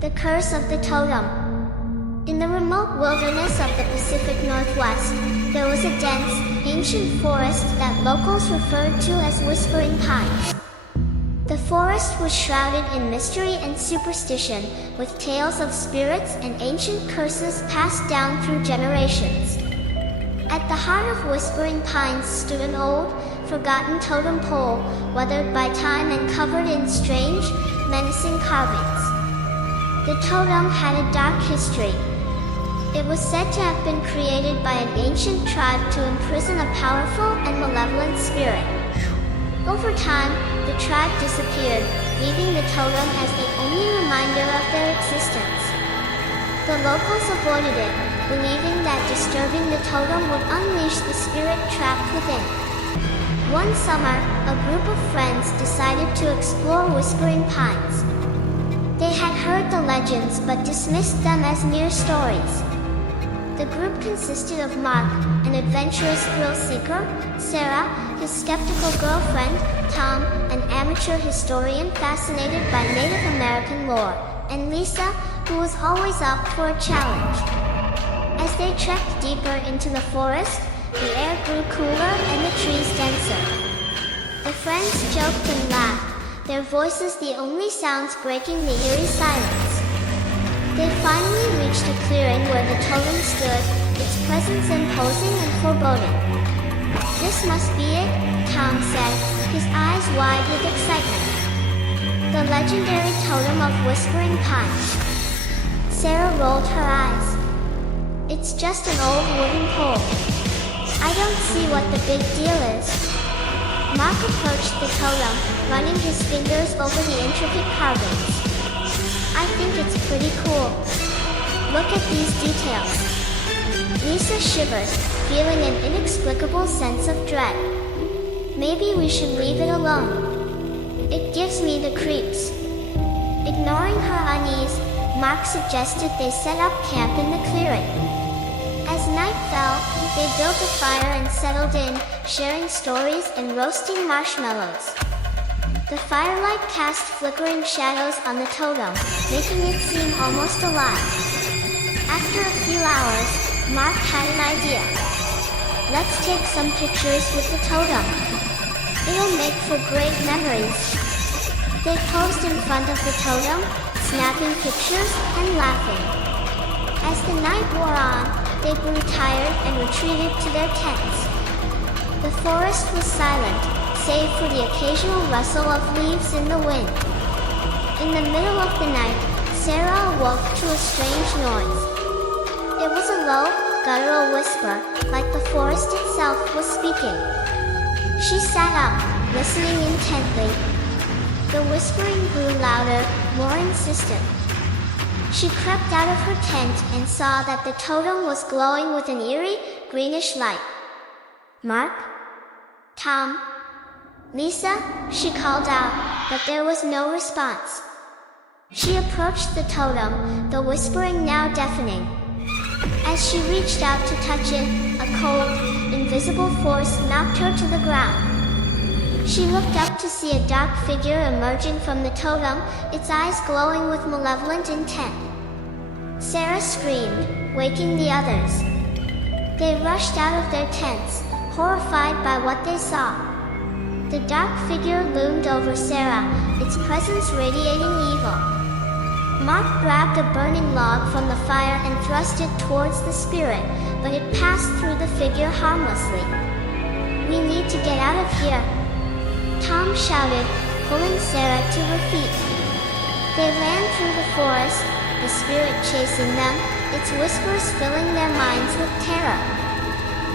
The Curse of the Totem. In the remote wilderness of the Pacific Northwest, there was a dense, ancient forest that locals referred to as Whispering Pines. The forest was shrouded in mystery and superstition, with tales of spirits and ancient curses passed down through generations. At the heart of Whispering Pines stood an old, forgotten totem pole, weathered by time and covered in strange, menacing carvings. The totem had a dark history. It was said to have been created by an ancient tribe to imprison a powerful and malevolent spirit. Over time, the tribe disappeared, leaving the totem as the only reminder of their existence. The locals avoided it, believing that disturbing the totem would unleash the spirit trapped within. One summer, a group of friends decided to explore Whispering Pines. They had heard the legends but dismissed them as mere stories. The group consisted of Mark, an adventurous thrill seeker, Sarah, his skeptical girlfriend, Tom, an amateur historian fascinated by Native American lore, and Lisa, who was always up for a challenge. As they trekked deeper into the forest, the air grew cooler and the trees denser. The friends joked and laughed, their voices the only sounds breaking the eerie silence. They finally reached a clearing where the totem stood, its presence imposing and foreboding. "This must be it," Tom said, his eyes wide with excitement. "The legendary totem of Whispering Pines." Sarah rolled her eyes. "It's just an old wooden pole. I don't see what the big deal is." Mark approached the totem, running his fingers over the intricate carvings. "I think it's pretty cool. Look at these details." Lisa shivered, feeling an inexplicable sense of dread. "Maybe we should leave it alone. It gives me the creeps." Ignoring her unease, Mark suggested they set up camp in the clearing. As night fell, they built a fire and settled in, sharing stories and roasting marshmallows. The firelight cast flickering shadows on the totem, making it seem almost alive. After a few hours, Mark had an idea. "Let's take some pictures with the totem. It'll make for great memories." They posed in front of the totem, snapping pictures and laughing. As the night wore on, they grew tired and retreated to their tents. The forest was silent, save for the occasional rustle of leaves in the wind. In the middle of the night, Sarah awoke to a strange noise. It was a low, guttural whisper, like the forest itself was speaking. She sat up, listening intently. The whispering grew louder, more insistent. She crept out of her tent and saw that the totem was glowing with an eerie, greenish light. "Mark? Tom? Lisa?" she called out, but there was no response. She approached the totem, the whispering now deafening. As she reached out to touch it, a cold, invisible force knocked her to the ground. She looked up to see a dark figure emerging from the totem, its eyes glowing with malevolent intent. Sarah screamed, waking the others. They rushed out of their tents, horrified by what they saw. The dark figure loomed over Sarah, its presence radiating evil. Mark grabbed a burning log from the fire and thrust it towards the spirit, but it passed through the figure harmlessly. "We need to get out of here," Tom shouted, pulling Sarah to her feet. They ran through the forest, the spirit chasing them, its whispers filling their minds with terror.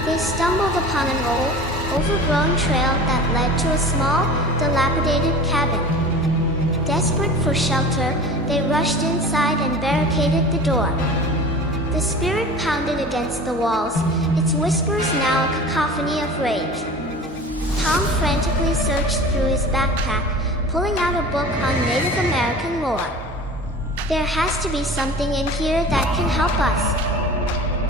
They stumbled upon an old, overgrown trail that led to a small, dilapidated cabin. Desperate for shelter, they rushed inside and barricaded the door. The spirit pounded against the walls, its whispers now a cacophony of rage. Tom frantically searched through his backpack, pulling out a book on Native American lore. "There has to be something in here that can help us."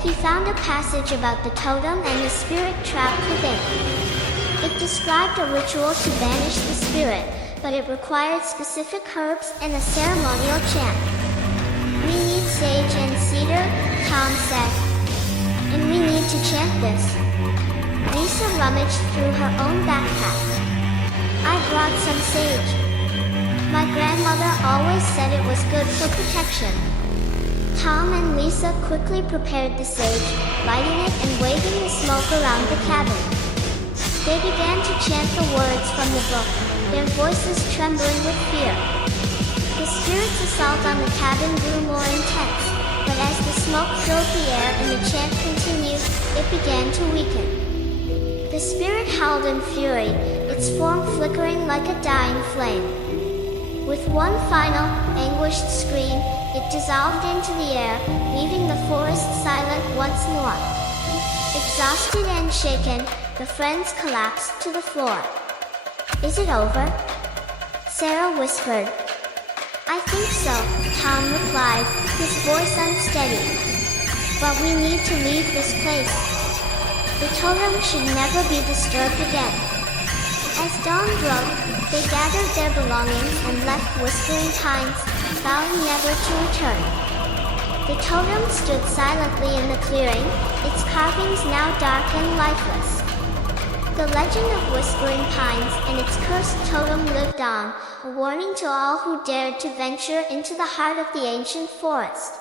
He found a passage about the totem and the spirit trapped within. It described a ritual to banish the spirit, but it required specific herbs and a ceremonial chant. sage and cedar, Tom said. And we need to chant this. Lisa rummaged through her own backpack. I brought some sage. My grandmother always said it was good for protection. Tom and Lisa quickly prepared the sage, lighting it and waving the smoke around the cabin. They began to chant the words from the book, their voices trembling with fear. The spirit's assault on the cabin grew more intense, but as the smoke filled the air and the chant continued, it began to weaken. The spirit howled in fury, its form flickering like a dying flame. With one final, anguished scream, it dissolved into the air, leaving the forest silent once more. Exhausted and shaken, the friends collapsed to the floor. Is it over? Sarah whispered. I think so, Tom replied, his voice unsteady. But we need to leave this place. The totem should never be disturbed again. As dawn broke, they gathered their belongings and left Whispering Pines, vowing never to return. The totem stood silently in the clearing, its carvings now dark and lifeless. The legend of Whispering Pines and its cursed totem lived on, a warning to all who dared to venture into the heart of the ancient forest.